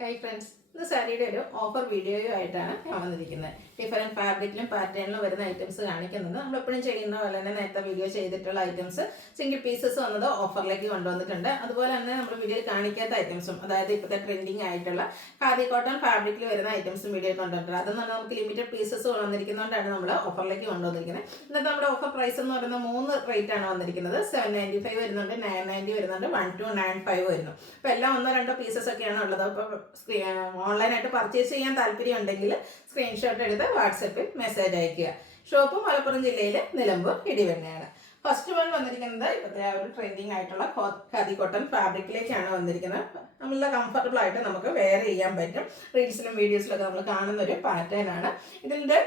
Hi friends, ഇന്ന് സാരിയുടെ ഒരു ഓഫർ വീഡിയോയും ആയിട്ടാണ് ഞാൻ വന്നിരിക്കുന്നത്. ഡിഫറെൻറ്റ് ഫാബ്രിക്കിലും പാറ്റേണിലും വരുന്ന ഐറ്റംസ് കാണിക്കുന്നുണ്ട്. നമ്മളെപ്പോഴും ചെയ്യുന്ന പോലെ തന്നെ നേരത്തെ വീഡിയോ ചെയ്തിട്ടുള്ള ഐറ്റംസ് സിംഗിൾ പീസസ് വന്നത് ഓഫറിലേക്ക് കൊണ്ടുവന്നിട്ടുണ്ട്. അതുപോലെ തന്നെ നമ്മൾ വീഡിയോയിൽ കാണിക്കാത്ത ഐറ്റംസും, അതായത് ഇപ്പോഴത്തെ ട്രെൻഡിങ് ആയിട്ടുള്ള ഖാദി കോട്ടൺ ഫാബ്രിക്കിൽ വരുന്ന ഐറ്റംസും വീഡിയോയിൽ കൊണ്ടുവന്നിട്ടുണ്ട്. അതെന്ന് പറഞ്ഞാൽ നമുക്ക് ലിമിറ്റഡ് പീസസ് വന്നിരിക്കുന്നതുകൊണ്ടാണ് നമ്മൾ ഓഫറിലേക്ക് കൊണ്ടുവന്നിരിക്കുന്നത്. ഇന്നത്തെ നമ്മുടെ ഓഫർ പ്രൈസ് എന്ന് പറയുന്നത് 3 റേറ്റ് ആണ് വന്നിരിക്കുന്നത്. 795 വരുന്നുണ്ട്, 990 വരുന്നുണ്ട്, 1295 വരുന്നു. അപ്പോൾ എല്ലാം 1-2 പീസസ് ഒക്കെയാണ് ഉള്ളത്. അപ്പോൾ ഓൺലൈനായിട്ട് പർച്ചേസ് ചെയ്യാൻ താല്പര്യം ഉണ്ടെങ്കിൽ സ്ക്രീൻഷോട്ട് എടുത്ത് വാട്സപ്പിൽ മെസ്സേജ് അയയ്ക്കുക. ഷോപ്പ് മലപ്പുറം ജില്ലയിൽ നിലമ്പൂർ ഇടിവണ്ണയാണ്. ഫസ്റ്റ് വൺ വന്നിരിക്കുന്നത് ഇപ്പോഴത്തെ ആ ഒരു ട്രെൻഡിങ് ആയിട്ടുള്ള ഖാദി കോട്ടൺ ഫാബ്രിക്കിലേക്കാണ് വന്നിരിക്കുന്നത്. നല്ല കംഫർട്ടബിൾ ആയിട്ട് നമുക്ക് വെയർ ചെയ്യാൻ പറ്റും. റീൽസിലും വീഡിയോസിലൊക്കെ നമ്മൾ കാണുന്ന ഒരു പാറ്റേൺ ആണ്. ഇതിൻ്റെ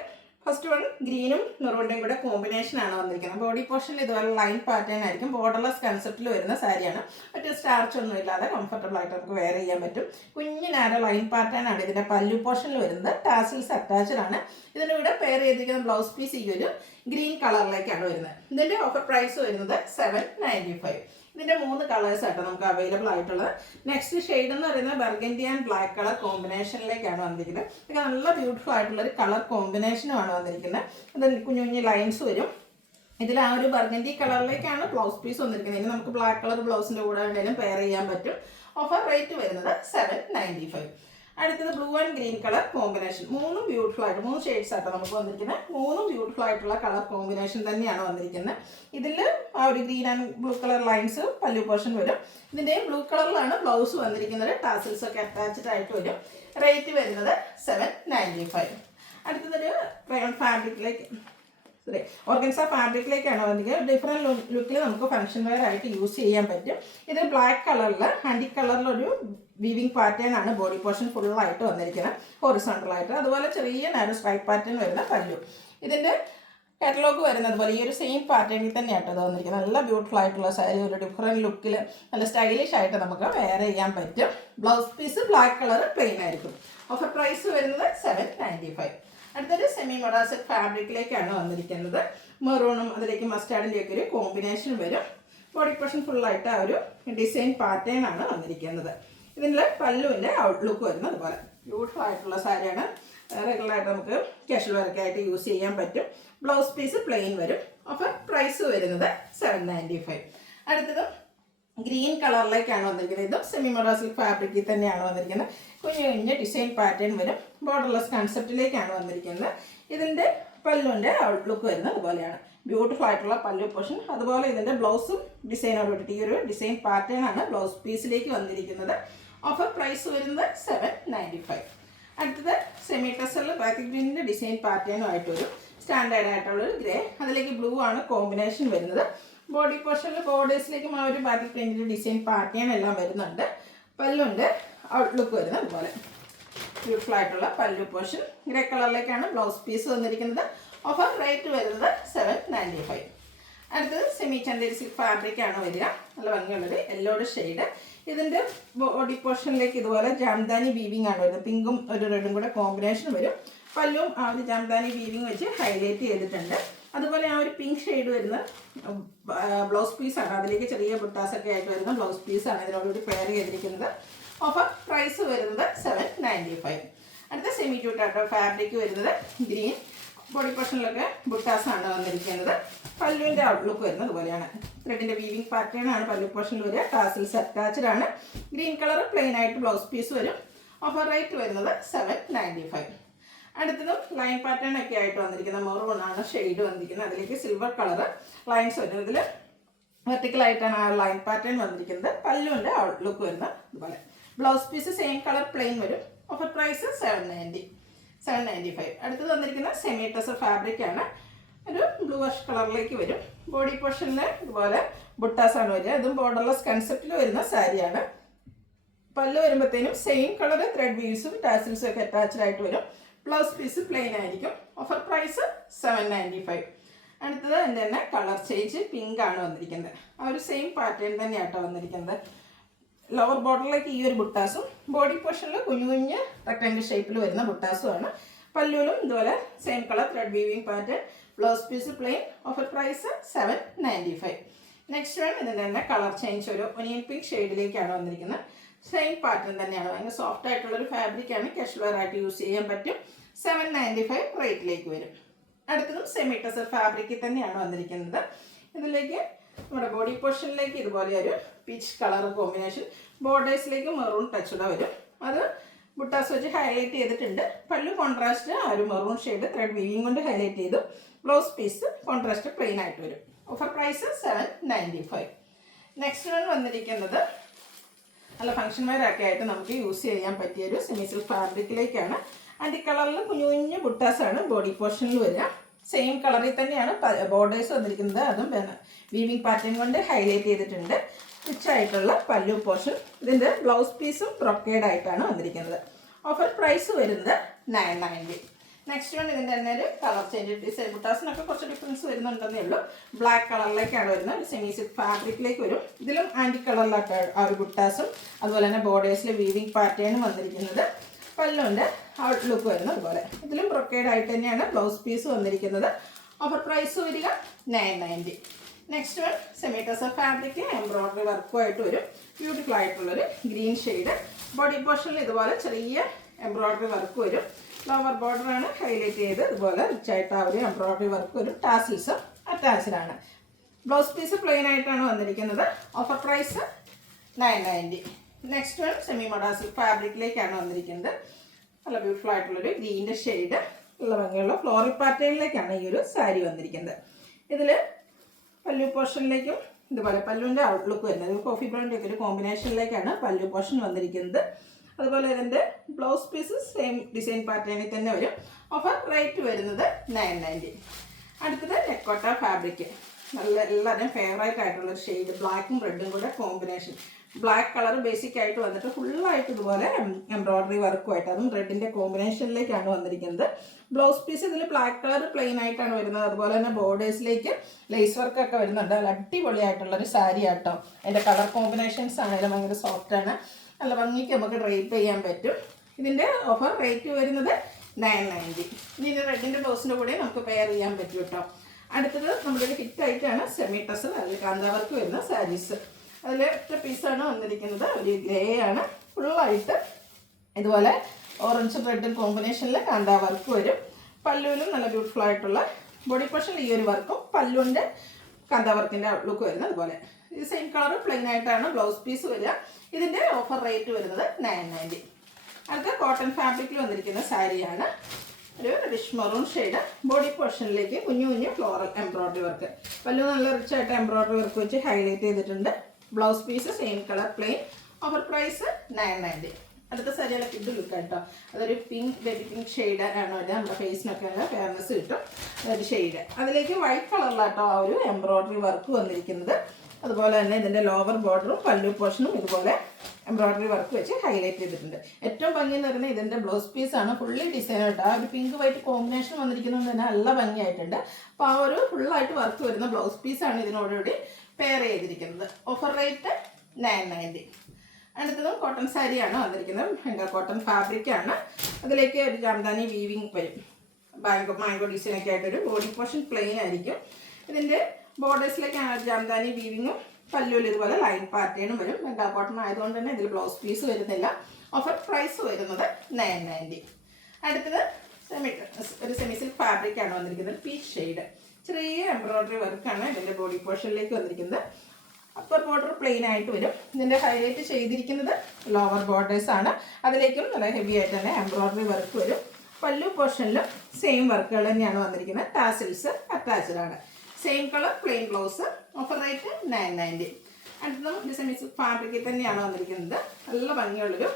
ഫസ്റ്റ് വൺ ഗ്രീനും മെറൂണിൻ്റെയും കൂടെ കോമ്പിനേഷൻ ആണ് വന്നിരിക്കുന്നത്. ബോഡി പോർഷനിൽ ഇതുപോലെ ലൈൻ പാറ്റേൺ ആയിരിക്കും. ബോർഡർലെസ് കൺസെപ്റ്റിൽ വരുന്ന സാരിയാണ്. മറ്റേ സ്റ്റാർച്ച് ഒന്നും ഇല്ലാതെ കംഫർട്ടബിൾ ആയിട്ട് നമുക്ക് വെയർ ചെയ്യാൻ പറ്റും. കുഞ്ഞിനാര ലൈൻ പാറ്റേൺ ആണ് ഇതിൻ്റെ പല്ലു പോർഷനിൽ വരുന്നത്. ടാസിൽസ് അറ്റാച്ച്ഡ് ആണ്. ഇതിൻ്റെ കൂടെ പെയർ ചെയ്തിരിക്കുന്ന ബ്ലൗസ് പീസ് ഈ ഒരു ഗ്രീൻ കളറിലേക്കാണ് വരുന്നത്. ഇതിൻ്റെ ഓഫർ പ്രൈസ് വരുന്നത് 795. ഇതിൻ്റെ 3 കളേഴ്സ് ആട്ടോ നമുക്ക് അവൈലബിൾ ആയിട്ടുള്ളത്. നെക്സ്റ്റ് ഷെയ്ഡ് എന്ന് പറയുന്നത് ബർഗൻഡി ആൻഡ് ബ്ലാക്ക് കളർ കോമ്പിനേഷനിലേക്കാണ് വന്നിരിക്കുന്നത്. ഇതൊക്കെ നല്ല ബ്യൂട്ടിഫുൾ ആയിട്ടുള്ളൊരു കളർ കോമ്പിനേഷനുമാണ് വന്നിരിക്കുന്നത്. ഇത് കുഞ്ഞു കുഞ്ഞു ലൈൻസ് വരും. ഇതിൽ ആ ഒരു ബർഗൻഡി കളറിലേക്കാണ് ബ്ലൗസ് പീസ് വന്നിരിക്കുന്നത്. ഇനി നമുക്ക് ബ്ലാക്ക് കളർ ബ്ലൗസിൻ്റെ കൂടെ വേണമെങ്കിലും പെയർ ചെയ്യാൻ പറ്റും. ഓഫർ റേറ്റ് വരുന്നത് 795. അടുത്തത് blue and green colour combination. 3 beautiful ആയിട്ട് 3 ഷെയ്ഡ്സ് ആട്ടോ നമുക്ക് വന്നിരിക്കുന്നത്. 3 ബ്യൂട്ടിഫുൾ ആയിട്ടുള്ള കളർ കോമ്പിനേഷൻ തന്നെയാണ് വന്നിരിക്കുന്നത്. ഇതിൽ ആ ഒരു green and blue colour lines പല്ലു പോർഷൻ വരും. ഇതിൻ്റെ ബ്ലൂ കളറിലാണ് ബ്ലൗസ് വന്നിരിക്കുന്നത്. ടാസിൽസ് ഒക്കെ അറ്റാച്ച്ഡ് ആയിട്ട് വരും. റേറ്റ് വരുന്നത് 795. അടുത്തതൊരു റയോൺ ഫാബ്രിക്കിലേക്ക് ഓർഗൻസ ഫാബ്രിക്കിലേക്കാണ് വന്നിരിക്കുന്നത്. ഡിഫറെൻറ്റ് ലുക്കിൽ നമുക്ക് ഫംഗ്ഷൻ വെയർ ആയിട്ട് യൂസ് ചെയ്യാൻ പറ്റും. ഇത് ബ്ലാക്ക് കളറിൽ ഹാൻഡി കളറിലൊരു വീവിങ് പാറ്റേൺ ആണ് ബോഡി പോർഷൻ ഫുള്ളായിട്ട് വന്നിരിക്കുന്നത്, ഹൊറിസോണ്ടലായിട്ട്. അതുപോലെ ചെറിയ നാരോ സ്ട്രൈപ്പ് പാറ്റേൺ വരുന്ന പല്ലു. ഇതിൻ്റെ കാറ്റലോഗ് വരുന്നത് പോലെ ഈ ഒരു സെയിം പാറ്റേണിൽ തന്നെയാട്ടോ ഇത് വന്നിരിക്കുന്നത്. നല്ല ബ്യൂട്ടിഫുൾ ആയിട്ടുള്ള സാരി, ഒരു ഡിഫറെൻറ്റ് ലുക്കിൽ നല്ല സ്റ്റൈലിഷ് ആയിട്ട് നമുക്ക് വെയർ ചെയ്യാൻ പറ്റും. Blouse piece black colour plain ആയിരിക്കും. ഓഫർ പ്രൈസ് വരുന്നത് 795. അടുത്തൊരു സെമി മൊറാസെറ്റ് ഫാബ്രിക്കിലേക്കാണ് വന്നിരിക്കുന്നത്. മെറൂണും അതിലേക്ക് മസ്റ്റാർഡിൻ്റെയൊക്കെ ഒരു കോമ്പിനേഷൻ വരും. ബോഡി പോർഷൻ ഫുള്ളായിട്ട് ആ ഒരു ഡിസൈൻ പാറ്റേൺ ആണ് വന്നിരിക്കുന്നത്. ഇതിൽ പല്ലുവിൻ്റെ ഔട്ട്ലുക്ക് വരുന്നത് അതുപോലെ ബ്യൂട്ടിഫുൾ ആയിട്ടുള്ള സാരിയാണ്. റെഗുലറായിട്ട് നമുക്ക് കാഷ്വൽ വർക്ക് ആയിട്ട് യൂസ് ചെയ്യാൻ പറ്റും. ബ്ലൗസ് പീസ് പ്ലെയിൻ വരും. ഓഫർ പ്രൈസ് വരുന്നത് 795. അടുത്തത് ഗ്രീൻ കളറിലേക്കാണ് വന്നിരിക്കുന്നത്. ഇതും സെമി മൊറാസെറ്റ് ഫാബ്രിക്കിൽ തന്നെയാണ് വന്നിരിക്കുന്നത്. കുഞ്ഞു കുഞ്ഞ് ഡിസൈൻ പാറ്റേൺ വരും. ബോർഡർലെസ് കൺസെപ്റ്റിലേക്കാണ് വന്നിരിക്കുന്നത്. ഇതിൻ്റെ പല്ലുവിൻ്റെ ഔട്ട്ലുക്ക് വരുന്നത് അതുപോലെയാണ്. ബ്യൂട്ടിഫുൾ ആയിട്ടുള്ള പല്ലു പോർഷൻ. അതുപോലെ ഇതിൻ്റെ ബ്ലൗസും ഡിസൈനോട് ഈ ഒരു ഡിസൈൻ പാറ്റേൺ ആണ് ബ്ലൗസ് പീസിലേക്ക് വന്നിരിക്കുന്നത്. ഓഫർ പ്രൈസ് വരുന്നത് 795. അടുത്തത് സെമി ടെസറിൽ ബാത്തിക് ഗ്രീനിൻ്റെ ഡിസൈൻ പാറ്റേണുമായിട്ട് വരും. സ്റ്റാൻഡേർഡ് ആയിട്ടുള്ളൊരു ഗ്രേ, അതിലേക്ക് ബ്ലൂ ആണ് കോമ്പിനേഷൻ വരുന്നത്. ബോഡി പോർഷനിൽ ബോർഡേഴ്സിലേക്കും ആ ഒരു ബാത്തിക് പ്രിന്റിൻ്റെ ഡിസൈൻ പാറ്റേൺ എല്ലാം വരുന്നുണ്ട്. പല്ലുണ്ട് ഔട്ട്ലുക്ക് വരുന്നത് അതുപോലെ ബ്യൂട്ടിഫുൾ ആയിട്ടുള്ള പല്ലു പോർഷൻ. ഗ്രേ കളറിലേക്കാണ് ബ്ലൗസ് പീസ് വന്നിരിക്കുന്നത്. ഓഫർ റേറ്റ് വരുന്നത് 795. അടുത്തത് സെമി ചന്ദേരി സിൽക്ക് ഫാബ്രിക്കാണ് വരിക. നല്ല ഭംഗിയുള്ളൊരു യെല്ലോയുടെ ഷെയ്ഡ്. ഇതിൻ്റെ ബോഡി പോർഷനിലേക്ക് ഇതുപോലെ ജാംദാനി വീവിംഗ് ആണ് വരുന്നത്. പിങ്കും ഒരു റെഡും കൂടെ കോമ്പിനേഷൻ വരും. പല്ലും ആ ഒരു ജാംദാനി വീവിംഗ് വെച്ച് ഹൈലൈറ്റ് ചെയ്തിട്ടുണ്ട്. അതുപോലെ ആ ഒരു പിങ്ക് ഷെയ്ഡ് വരുന്ന ബ്ലൗസ് പീസാണ്. അതിലേക്ക് ചെറിയ ബുട്ടാസൊക്കെ ആയിട്ട് വരുന്ന ബ്ലൗസ് പീസാണ് ഇതിനോടുകൂടി പെയർ ചെയ്തിരിക്കുന്നത്. ഓഫർ പ്രൈസ് വരുന്നത് 795. അടുത്ത സെമി ട്യൂട്ടാട്ടോ ഫാബ്രിക് വരുന്നത് ഗ്രീൻ. ബോഡി പോർഷനിലൊക്കെ ബുട്ടാസാണ് വന്നിരിക്കുന്നത്. പല്ലുവിൻ്റെ ഔട്ട്ലുക്ക് വരുന്നത് അതുപോലെയാണ്. ത്രെഡിൻ്റെ വീവിംഗ് പാറ്റേൺ ആണ് പല്ലു പോർഷനിൽ വരിക. ടാസിൽസ് അറ്റാച്ച്ഡ് ആണ്. ഗ്രീൻ കളർ പ്ലെയിൻ ആയിട്ട് ബ്ലൗസ് പീസ് വരും. ഓഫർ റേറ്റ് വരുന്നത് 795. അടുത്തതും ലൈൻ പാറ്റേൺ ഒക്കെ ആയിട്ട് വന്നിരിക്കുന്ന മെറൂണാണ് ഷെയ്ഡ് വന്നിരിക്കുന്നത്. അതിലേക്ക് സിൽവർ കളർ ലൈൻസ് വരും. ഇതിൽ വെർട്ടിക്കലായിട്ടാണ് ആ ലൈൻ പാറ്റേൺ വന്നിരിക്കുന്നത്. പല്ലുവിൻ്റെ ഔട്ട്ലുക്ക് വരുന്നത് അതുപോലെ. Blouse piece same colour plain വരും. Offer price 795. അടുത്തത് വന്നിരിക്കുന്ന സെമി ടെസർ ഫാബ്രിക് ആണ്. ഒരു ബ്ലൂഷ് കളറിലേക്ക് വരും. ബോഡി പോർഷനിൽ ഇതുപോലെ ബുട്ടാസാണ് വരിക. ഇതും ബോർഡർലെസ് കൺസെപ്റ്റിൽ വരുന്ന സാരിയാണ്. പല്ല് വരുമ്പോഴത്തേനും സെയിം കളർ ത്രെഡ് വീവ്സും ടാസിൽസും ഒക്കെ അറ്റാച്ച്ഡ് ആയിട്ട് വരും. ബ്ലൗസ് പീസ് പ്ലെയിൻ ആയിരിക്കും. Offer price 795. അടുത്തത് എൻ്റെ തന്നെ കളർ ചേഞ്ച് പിങ്ക് ആണ് വന്നിരിക്കുന്നത്. ആ ഒരു സെയിം പാറ്റേൺ തന്നെയാട്ടോ വന്നിരിക്കുന്നത്. ലോവർ ബോർഡറിലേക്ക് ഈ ഒരു ബുട്ടാസും ബോഡി പോർഷനിൽ കുഞ്ഞു കുഞ്ഞ് റെക്ടാങ്കിൾ ഷേപ്പിൽ വരുന്ന ബുട്ടാസുമാണ്. പല്ലുവിലും ഇതുപോലെ same colour thread weaving pattern. Blouse piece plain. Offer price 795. Next one ഇതിൻ്റെ തന്നെ കളർ ചേഞ്ച് ഒരു ഒനിയൻ പിങ്ക് ഷെയ്ഡിലേക്കാണ് വന്നിരിക്കുന്നത്. സെയിം പാറ്റേൺ തന്നെയാണ്. ഭയങ്കര സോഫ്റ്റ് ആയിട്ടുള്ളൊരു ഫാബ്രിക്കാണ്. കാഷ്വൽ വെയർ ആയിട്ട് യൂസ് ചെയ്യാൻ പറ്റും. 795 റേറ്റിലേക്ക് വരും. അടുത്തതും സെമി ടസർ ഫാബ്രിക്കിൽ തന്നെയാണ് വന്നിരിക്കുന്നത്. ഇതിലേക്ക് നമ്മുടെ ബോഡി പോർഷനിലേക്ക് ഇതുപോലെ ഒരു പീച്ച് കളർ കോമ്പിനേഷൻ, ബോർഡേഴ്സിലേക്ക് മെറൂൺ ടച്ചൂടെ വരും. അത് ബുട്ടാസ് വെച്ച് ഹൈലൈറ്റ് ചെയ്തിട്ടുണ്ട്. പല്ലു കോൺട്രാസ്റ്റ് ആ ഒരു മെറൂൺ ഷെയ്ഡ് ത്രെഡ് വീവിങ് കൊണ്ട് ഹൈലൈറ്റ് ചെയ്തു. ബ്ലൗസ് പീസ് കോൺട്രാസ്റ്റ് പ്ലെയിൻ ആയിട്ട് വരും. Offer price 795. നെക്സ്റ്റ് വൺ വന്നിരിക്കുന്നത് നല്ല ഫംഗ്ഷൻ വെയർ ഒക്കെ ആയിട്ട് നമുക്ക് യൂസ് ചെയ്യാൻ പറ്റിയ ഒരു സെമി സിൽക്ക് ഫാബ്രിക്കിലേക്കാണ്. ആൻറ്റി കളറിൽ കുഞ്ഞു കുഞ്ഞു ബുട്ടാസാണ് ബോഡി പോർഷനിൽ വരിക. സെയിം കളറിൽ തന്നെയാണ് ബോർഡേഴ്സ് വന്നിരിക്കുന്നത്. അതും വീവിങ് പാറ്റേൺ കൊണ്ട് ഹൈലൈറ്റ് ചെയ്തിട്ടുണ്ട്. റിച്ച് ആയിട്ടുള്ള പല്ലു പോർഷൻ. ഇതിൻ്റെ ബ്ലൗസ് പീസും ബ്രൊക്കേഡ് ആയിട്ടാണ് വന്നിരിക്കുന്നത്. ഓഫർ പ്രൈസ് വരുന്നത് 990. നെക്സ്റ്റ് വൺ ഇതിൻ്റെ തന്നെ ഒരു കളർ ചേഞ്ച്. ഡിസൈൻ ബുട്ടാസിനൊക്കെ കുറച്ച് ഡിഫറൻസ് വരുന്നുണ്ടെന്നേ ഉള്ളൂ. ബ്ലാക്ക് കളറിലേക്കാണ് വരുന്നത്. ഒരു സെമി സിൽക്ക് ഫാബ്രിക്കിലേക്ക് വരും. ഇതിലും ആൻറ്റി കളറിലൊക്കെ ആ ഒരു ബുട്ടാസും അതുപോലെ തന്നെ ബോർഡേഴ്സിൽ വീവിങ് പാറ്റേണും വന്നിരിക്കുന്നത്. പല്ലുവിൻ്റെ ഔട്ട്ലുക്ക് വരുന്നത് അതുപോലെ. ഇതിലും ബ്രൊക്കേഡ് ആയിട്ട് തന്നെയാണ് ബ്ലൗസ് പീസ് വന്നിരിക്കുന്നത്. ഓഫർ പ്രൈസ് വരിക 990. Next one semi tussar fabric embroidery വർക്കുമായിട്ട് വരും. ബ്യൂട്ടിഫുൾ ആയിട്ടുള്ളൊരു ഗ്രീൻ ഷെയ്ഡ്. ബോഡി പോർഷനിൽ ഇതുപോലെ ചെറിയ എംബ്രോയ്ഡറി വർക്ക് വരും. ഫ്ലവർ ബോർഡറാണ് ഹൈലൈറ്റ് ചെയ്ത് ഇതുപോലെ റിച്ചായിട്ട് ആ ഒരു എംബ്രോയ്ഡറി വർക്ക് വരും. ടാസിൽസും അറ്റാച്ച്ഡ് ആണ്. ബ്ലൗസ് പീസ് പ്ലെയിൻ ആയിട്ടാണ് വന്നിരിക്കുന്നത്. Offer price 990. Next one semi മൊഡാസിൽ ഫാബ്രിക്കിലേക്കാണ് വന്നിരിക്കുന്നത്. നല്ല ബ്യൂട്ടിഫുൾ ആയിട്ടുള്ളൊരു ഗ്രീൻ്റെ ഷെയ്ഡ് ഉള്ള ഭംഗിയുള്ള ഫ്ലോറൽ പാറ്റേണിലേക്കാണ് ഈ ഒരു സാരി വന്നിരിക്കുന്നത്. ഇതിൽ പല്ലു പോർഷനിലേക്കും ഇതുപോലെ പല്ലുവിൻ്റെ ഔട്ട്ലുക്ക് വരുന്നത് കോഫി ബ്രൗണിൻ്റെ ഒക്കെ ഒരു കോമ്പിനേഷനിലേക്കാണ് പല്ലു പോർഷൻ വന്നിരിക്കുന്നത്. അതുപോലെ ഇതിൻ്റെ ബ്ലൗസ് പീസ് സെയിം ഡിസൈൻ പാറ്റേണിൽ തന്നെ വരും. ഓഫർ റേറ്റ് വരുന്നത് 990. അടുത്തത് നെക്കോട്ട ഫാബ്രിക്. നല്ല എല്ലാവരും ഫേവറേറ്റ് ആയിട്ടുള്ളൊരു ഷെയ്ഡ്. ബ്ലാക്കും റെഡും കൂടെ കോമ്പിനേഷൻ. ബ്ലാക്ക് കളർ ബേസിക് ആയിട്ട് വന്നിട്ട് ഫുള്ളായിട്ട് ഇതുപോലെ എംബ്രോയ്ഡറി വർക്കുമായിട്ട് അതും റെഡിൻ്റെ കോമ്പിനേഷനിലേക്കാണ് വന്നിരിക്കുന്നത്. ബ്ലൗസ് പീസ് ഇതിൽ ബ്ലാക്ക് കളർ പ്ലെയിൻ ആയിട്ടാണ് വരുന്നത്. അതുപോലെ തന്നെ ബോർഡേഴ്സിലേക്ക് ലേസ് വർക്കൊക്കെ വരുന്നുണ്ട്. നല്ല അടിപൊളിയായിട്ടുള്ളൊരു സാരി ആട്ടോ. അതിൻ്റെ കളർ കോമ്പിനേഷൻസ് ആണെങ്കിലും ഭയങ്കര സോഫ്റ്റാണ്. നല്ല ഭംഗിക്ക് നമുക്ക് ഡ്രൈപ്പ് ചെയ്യാൻ പറ്റും. ഇതിൻ്റെ ഓഫർ റേറ്റ് വരുന്നത് 990. ഇനി ഇത് റെഡിൻ്റെ ബ്ലൗസിൻ്റെ കൂടെ നമുക്ക് പെയർ ചെയ്യാൻ പറ്റും കേട്ടോ. അടുത്തത് നമ്മുടെ ഒരു ഹിറ്റായിട്ടാണ് സെമി ടസർ അതിൽ കാന്താവർക്ക് വരുന്ന സാരീസ്. അതിൽ ഒറ്റ പീസാണ് വന്നിരിക്കുന്നത്. ഒരു ഗ്രേ ആണ്. ഫുള്ളായിട്ട് ഇതുപോലെ ഓറഞ്ച് റെഡ് കോമ്പിനേഷനിൽ കാന്താ വർക്ക് വരും. പല്ലുവിലും നല്ല ബ്യൂട്ടിഫുൾ ആയിട്ടുള്ള ബോഡി പോർഷനിൽ ഈ ഒരു വർക്കും പല്ലുവിൻ്റെ കാന്താ വർക്കിൻ്റെ ഔട്ട്ലുക്ക് വരുന്നത് അതുപോലെ. ഇത് സെയിം കളർ പ്ലെയിൻ ആയിട്ടാണ് ബ്ലൗസ് പീസ് വരിക. ഇതിൻ്റെ ഓഫർ റേറ്റ് വരുന്നത് 990. അടുത്ത കോട്ടൺ ഫാബ്രിക്കിൽ വന്നിരിക്കുന്ന സാരിയാണ്. ഒരു റിഷ് മെറൂൺ ഷെയ്ഡ്. ബോഡി പോർഷനിലേക്ക് കുഞ്ഞു കുഞ്ഞു ഫ്ലോറൽ എംബ്രോയ്ഡറി വർക്ക്. പല്ലു നല്ല റിച്ചായിട്ട് എംബ്രോയ്ഡറി വർക്ക് വെച്ച് ഹൈലൈറ്റ് ചെയ്തിട്ടുണ്ട്. Blouse piece same colour plain. Offer price 990. അടുത്ത സാരിയുടെ കിഡ് ലുക്ക് കേട്ടോ. അതൊരു പിങ്ക് ബേബി പിങ്ക് ഷെയ്ഡ് ആണ് വരുന്നത്. നമ്മുടെ ഫേസിനൊക്കെ നല്ല ഫെയർനെസ് കിട്ടും. ഒരു ഷെയ്ഡ്. അതിലേക്ക് വൈറ്റ് കളറിലാട്ടോ ആ ഒരു എംബ്രോയ്ഡറി വർക്ക് വന്നിരിക്കുന്നത്. അതുപോലെ തന്നെ ഇതിൻ്റെ ലോവർ ബോർഡറും പല്ലു പോർഷനും ഇതുപോലെ എംബ്രോയ്ഡറി വർക്ക് വെച്ച് ഹൈലൈറ്റ് ചെയ്തിട്ടുണ്ട്. ഏറ്റവും ഭംഗി എന്ന് പറയുന്നത് ഇതിൻ്റെ ബ്ലൗസ് പീസാണ്. ഫുള്ളി ഡിസൈനായിട്ട് ആ ഒരു പിങ്ക് വൈറ്റ് കോമ്പിനേഷൻ വന്നിരിക്കുന്നത് തന്നെ നല്ല ഭംഗിയായിട്ടുണ്ട്. അപ്പോൾ ആ ഒരു ഫുള്ളായിട്ട് വർക്ക് വരുന്ന ബ്ലൗസ് പീസാണ് ഇതിനോടുകൂടി പെയർ ചെയ്തിരിക്കുന്നത്. Offer rate 990. അടുത്തതും കോട്ടൺ സാരിയാണ് വന്നിരിക്കുന്നത്. ഭയങ്കര കോട്ടൺ ഫാബ്രിക്കാണ്. അതിലേക്ക് ഒരു ജാംദാനി വീവിങ് വരും. മാംഗോ ഡിസൈനൊക്കെ ആയിട്ടൊരു ബോഡി പോർഷൻ പ്ലെയിൻ ആയിരിക്കും. ഇതിൻ്റെ ബോർഡേഴ്സിലേക്കാണ് ജാംദാനി വീവിങ്ങും പല്ലുവിൽ ഇതുപോലെ ലൈൻ പാറ്റേണും വരും. മെഗാ കോട്ടൺ ആയതുകൊണ്ട് തന്നെ ഇതിൽ ബ്ലൗസ് പീസ് വരുന്നില്ല. ഓഫർ പ്രൈസ് വരുന്നത് 990. അടുത്തത് ഒരു സെമി സിൽക്ക് ഫാബ്രിക്കാണ് വന്നിരിക്കുന്നത്. Peach shade. ചെറിയ എംബ്രോയ്ഡറി വർക്കാണ് ഇതിൻ്റെ ബോഡി പോർഷനിലേക്ക് വന്നിരിക്കുന്നത്. അപ്പർ ബോർഡർ പ്ലെയിൻ ആയിട്ട് വരും. ഇതിൻ്റെ ഹൈലൈറ്റ് ചെയ്തിരിക്കുന്നത് ലോവർ ബോർഡേഴ്സാണ്. അതിലേക്കും നല്ല ഹെവി ആയിട്ട് തന്നെ എംബ്രോയ്ഡറി വർക്ക് വരും. പല്ലു പോർഷനിലും സെയിം വർക്കുകൾ തന്നെയാണ് വന്നിരിക്കുന്നത്. ടാസിൽസ് അറ്റാച്ച്ഡ് ആണ്. Same colour plain blouse. Offer rate 990. അടുത്തതും ഒരു സെമി സിൽക്ക് ഫാബ്രിക്കിൽ തന്നെയാണ് വന്നിരിക്കുന്നത്. നല്ല ഭംഗിയുള്ളൊരു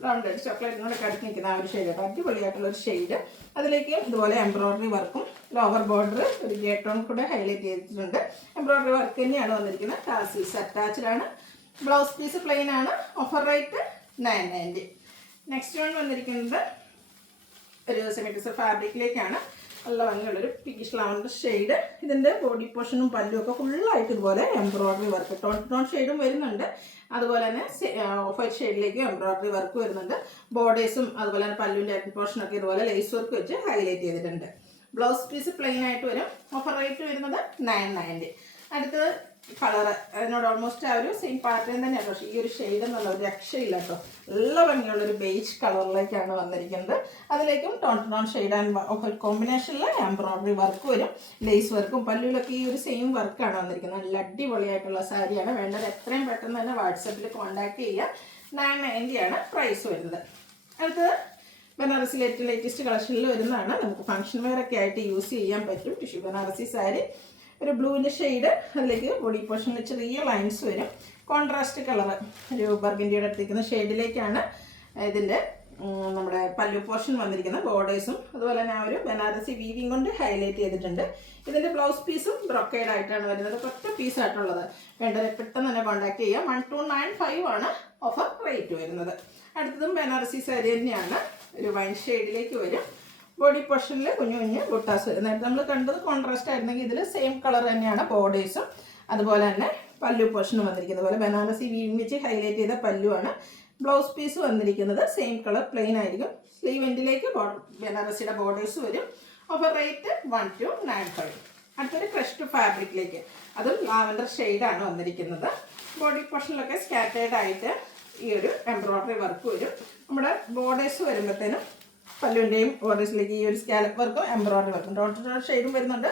ബ്രൗൺ റെഡ് ചോക്ലേറ്റിനോടൊക്കെ അടുത്ത് നിൽക്കുന്ന ആ ഒരു ഷെയ്ഡ്. അടിപൊളിയായിട്ടുള്ളൊരു ഷെയ്ഡ്. അതിലേക്ക് ഇതുപോലെ എംബ്രോയ്ഡറി വർക്കും ലോവർ ബോർഡർ ഒരു ഗേട്ടോൺ കൂടെ ഹൈലൈറ്റ് ചെയ്തിട്ടുണ്ട്. എംബ്രോയ്ഡറി വർക്ക് തന്നെയാണ് വന്നിരിക്കുന്നത്. ടാസിൽസ് അറ്റാച്ച്ഡ് ആണ്. ബ്ലൗസ് പീസ് പ്ലെയിൻ ആണ്. Offer rate 990. നെക്സ്റ്റ് വൺ വന്നിരിക്കുന്നത് ഒരു സെമി ടസർ ഫാബ്രിക്കിലേക്കാണ്. നല്ല ഭംഗിയുള്ളൊരു പിങ്കിഷ് ലാവൻഡർ ഷെയ്ഡ്. ഇതിൻ്റെ ബോഡി പോർഷനും പല്ലും ഒക്കെ ഫുള്ളായിട്ട് ഇതുപോലെ എംബ്രോയ്ഡറി വർക്ക് ടോൺ ഷെയ്ഡും വരുന്നുണ്ട്. അതുപോലെ തന്നെ ഓഫ് വൈറ്റ് ഷെയ്ഡിലേക്ക് എംബ്രോയ്ഡറി വർക്ക് വരുന്നുണ്ട്. ബോർഡേഴ്സും അതുപോലെ തന്നെ പല്ലുവിൻ്റെ അഡ്മിറ്റ് പോർഷനൊക്കെ ഇതുപോലെ ലേസ് വർക്ക് വെച്ച് ഹൈലൈറ്റ് ചെയ്തിട്ടുണ്ട്. ബ്ലൗസ് പീസ് പ്ലെയിൻ ആയിട്ട് വരും. ഓഫർ റേറ്റ് വരുന്നത് 990. അടുത്തത് കളറ് അതിനോട് ഓൾമോസ്റ്റ് ആ ഒരു സെയിം പാറ്റേൺ തന്നെയാണ്. പക്ഷേ ഈ ഒരു ഷെയ്ഡ് എന്നുള്ള ഒരു രക്ഷയില്ല കേട്ടോ. നല്ല ഭംഗിയുള്ളൊരു ബേജ് കളറിലേക്കാണ് വന്നിരിക്കുന്നത്. അതിലേക്കും tone to tone shade and കോമ്പിനേഷനിൽ എംബ്രോയിഡറി വർക്ക് വരും, ലേസ് വർക്കും. പല്ലുവിലൊക്കെ ഈ ഒരു സെയിം വർക്കാണ് വന്നിരിക്കുന്നത്. നല്ല അടിപൊളിയായിട്ടുള്ള സാരിയാണ്. വേണ്ടത് എത്രയും പെട്ടെന്ന് തന്നെ വാട്സപ്പിൽ കോൺടാക്ട് ചെയ്യുക. 990 ആണ് പ്രൈസ് വരുന്നത്. അടുത്തത് ബനാറസിലെ ഏറ്റവും ലേറ്റസ്റ്റ് കളക്ഷനിൽ വരുന്നതാണ്. നമുക്ക് ഫംഗ്ഷൻ വെയർ ഒക്കെ ആയിട്ട് യൂസ് ചെയ്യാൻ പറ്റും. ടിഷ്യൂ ബനാറസി സാരി, ഒരു ബ്ലൂവിൻ്റെ ഷെയ്ഡ്, അതിലേക്ക് ബോഡി പോർഷനിൽ ചെറിയ ലൈൻസ് വരും. കോൺട്രാസ്റ്റ് കളർ ഒരു ബർഗൻഡിയുടെ അടുത്തിരിക്കുന്ന ഷെയ്ഡിലേക്കാണ് ഇതിൻ്റെ നമ്മുടെ പല്ലു പോർഷൻ വന്നിരിക്കുന്നത്. ബോർഡേഴ്സും അതുപോലെ തന്നെ ആ ഒരു ബനാറസി വീവിങ് കൊണ്ട് ഹൈലൈറ്റ് ചെയ്തിട്ടുണ്ട്. ഇതിൻ്റെ ബ്ലൗസ് പീസും ബ്രൊക്കേഡ് ആയിട്ടാണ് വരുന്നത്. ഒറ്റ പീസായിട്ടുള്ളത്. വേണ്ടത് പെട്ടെന്ന് തന്നെ കോൺടാക്ട് ചെയ്യാം. 1295 ആണ് ഓഫർ റേറ്റ് വരുന്നത്. അടുത്തതും ബനാറസി സാരി തന്നെയാണ്. ഒരു വൈൻ ഷെയ്ഡിലേക്ക് വരും. ബോഡി പോർഷനിൽ കുഞ്ഞു കുഞ്ഞ് ബുട്ടാസ് വരും. നേരത്തെ നമ്മൾ കണ്ടത് കോൺട്രാസ്റ്റ് ആയിരുന്നെങ്കിൽ ഇതിൽ സെയിം കളർ തന്നെയാണ് ബോർഡേഴ്സും. അതുപോലെ തന്നെ പല്ലു പോർഷനും വന്നിരിക്കുന്നത് പോലെ ബനാറസി വീവിങ് വെച്ച് ഹൈലൈറ്റ് ചെയ്ത പല്ലുവാണ്. ബ്ലൗസ് പീസ് വന്നിരിക്കുന്നത് സെയിം കളർ പ്ലെയിൻ ആയിരിക്കും. സ്ലീവ് എൻഡിലേക്ക് ബനാറസിയുടെ ബോർഡേഴ്സ് വരും. Offer rate 1295. അടുത്തൊരു ക്രഷ്ഡ് ഫാബ്രിക്കിലേക്ക്, അതും ലാവൻഡർ ഷെയ്ഡാണ് വന്നിരിക്കുന്നത്. ബോഡി പോർഷനിലൊക്കെ സ്കാറ്റേർഡ് ആയിട്ട് ഈ ഒരു എംബ്രോയിഡറി വർക്ക് വരും. നമ്മുടെ ബോർഡേഴ്സ് വരുമ്പോഴത്തേനും പല്ലുവിൻ്റെയും ബോർഡേഴ്സിലേക്ക് ഈ ഒരു സ്കാലപ്പ് വർക്കും എംബ്രോയിഡറി വർക്കും ഡോട്ട് ഷെയ്ഡും വരുന്നുണ്ട്.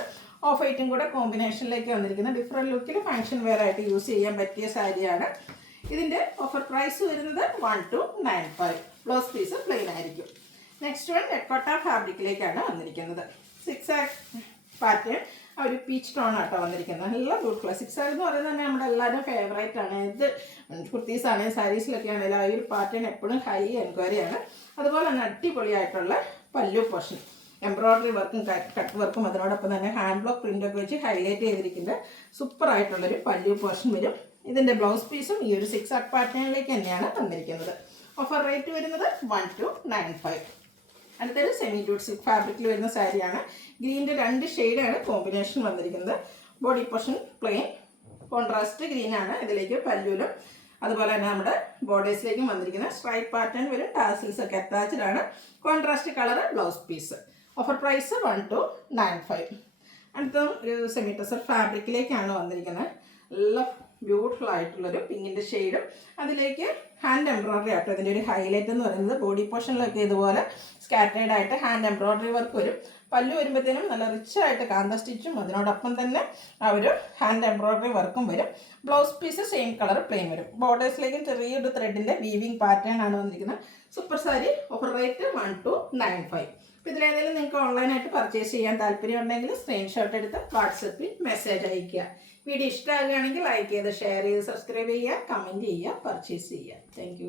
ഓഫ് വൈറ്റും കൂടെ കോമ്പിനേഷനിലേക്ക് വന്നിരിക്കുന്ന ഡിഫറെൻറ്റ് ലുക്കിൽ ഫംഗ്ഷൻ വെയർ ആയിട്ട് യൂസ് ചെയ്യാൻ പറ്റിയ സാരിയാണ്. ഇതിൻ്റെ ഓഫർ പ്രൈസ് വരുന്നത് 1295. ബ്ലൗസ് പീസ് പ്ലെയിൻ ആയിരിക്കും. നെക്സ്റ്റ് വൺ ടെക്കോട്ട ഫാബ്രിക്കിലേക്കാണ് വന്നിരിക്കുന്നത്. 6 പാറ്റേൺ ആ ഒരു പീച്ച് ടോൺ ആട്ടോ വന്നിരിക്കുന്നത്. നല്ല ബ്യൂട്ടിഫുൾ. 6 എന്ന് പറയുന്നത് തന്നെ നമ്മുടെ എല്ലാവരും ഫേവറേറ്റ് ആണ്. ഇത് കുർത്തീസ് ആണെങ്കിലും സാരീസിലൊക്കെ ആണെങ്കിലും ആ ഒരു പാറ്റേൺ എപ്പോഴും ഹൈ എൻക്വയറിയാണ്. അതുപോലെ തന്നെ അടിപൊളിയായിട്ടുള്ള പല്ലു പോർഷൻ എംബ്രോയിഡറി വർക്കും കട്ട് വർക്കും അതിനോടൊപ്പം തന്നെ ഹാൻഡ് ബ്ലോക്ക് പ്രിൻ്റൊക്കെ വെച്ച് ഹൈലൈറ്റ് ചെയ്തിരിക്കുന്ന സൂപ്പറായിട്ടുള്ളൊരു പല്ലു പോർഷൻ വരും. ഇതിൻ്റെ ബ്ലൗസ് പീസും ഈ ഒരു 6 പാറ്റേണിലേക്ക് തന്നെയാണ് വന്നിരിക്കുന്നത്. ഓഫർ റേറ്റ് വരുന്നത് 1295. അടുത്തൊരു സെമി ഡ്യൂട്ട് സിൽക്ക് ഫാബ്രിക്കിൽ വരുന്ന സാരിയാണ്. ഗ്രീനിൻ്റെ 2 ഷെയ്ഡാണ് കോമ്പിനേഷൻ വന്നിരിക്കുന്നത്. ബോഡി പോർഷൻ പ്ലെയിൻ കോൺട്രാസ്റ്റ് ഗ്രീനാണ്. ഇതിലേക്ക് പല്ലുവിലും അതുപോലെ തന്നെ നമ്മുടെ ബോർഡേഴ്സിലേക്കും വന്നിരിക്കുന്ന സ്ട്രൈപ്പ് പാറ്റേൺ വരും. ടാസിൽസ് ഒക്കെ അറ്റാച്ച്ഡ് ആണ്. Contrast colour blouse piece. Offer price 1295. അടുത്ത ഒരു സെമി ടെസർ ഫാബ്രിക്കിലേക്കാണ് വന്നിരിക്കുന്നത്. നല്ല ബ്യൂട്ടിഫുൾ ആയിട്ടുള്ളൊരു പിങ്കിൻ്റെ ഷെയ്ഡും അതിലേക്ക് ഹാൻഡ് എംബ്രോയിഡറി ആട്ടോ ഇതിൻ്റെ ഒരു ഹൈലൈറ്റ് എന്ന് പറയുന്നത്. ബോഡി പോർഷനിലൊക്കെ ഇതുപോലെ സ്കാറ്റേർഡ് ആയിട്ട് ഹാൻഡ് എംബ്രോയിഡറി വർക്ക് വരും. പല്ലു വരുമ്പോഴത്തേനും നല്ല റിച്ചായിട്ട് കാന്ത സ്റ്റിച്ചും അതിനോടൊപ്പം തന്നെ ആ ഒരു ഹാൻഡ് എംബ്രോയിഡറി വർക്കും വരും. Blouse piece same colour plain വരും. ബോർഡേഴ്സിലേക്കും ചെറിയൊരു ത്രെഡിൻ്റെ വീവിങ് പാറ്റേൺ ആണ് വന്നിരിക്കുന്നത്. സൂപ്പർ സാരി. Offer rate 1295. അപ്പോൾ ഇതിലേതെങ്കിലും നിങ്ങൾക്ക് ഓൺലൈനായിട്ട് പർച്ചേസ് ചെയ്യാൻ താല്പര്യമുണ്ടെങ്കിൽ സ്ക്രീൻഷോട്ട് എടുത്ത് വാട്സപ്പിൽ മെസ്സേജ് അയയ്ക്കുക. വീഡിയോ ഇഷ്ടമാകുകയാണെങ്കിൽ ലൈക്ക് ചെയ്ത് ഷെയർ ചെയ്ത് സബ്സ്ക്രൈബ് ചെയ്യുക, കമൻറ്റ് ചെയ്യുക, പർച്ചേസ് ചെയ്യുക. താങ്ക്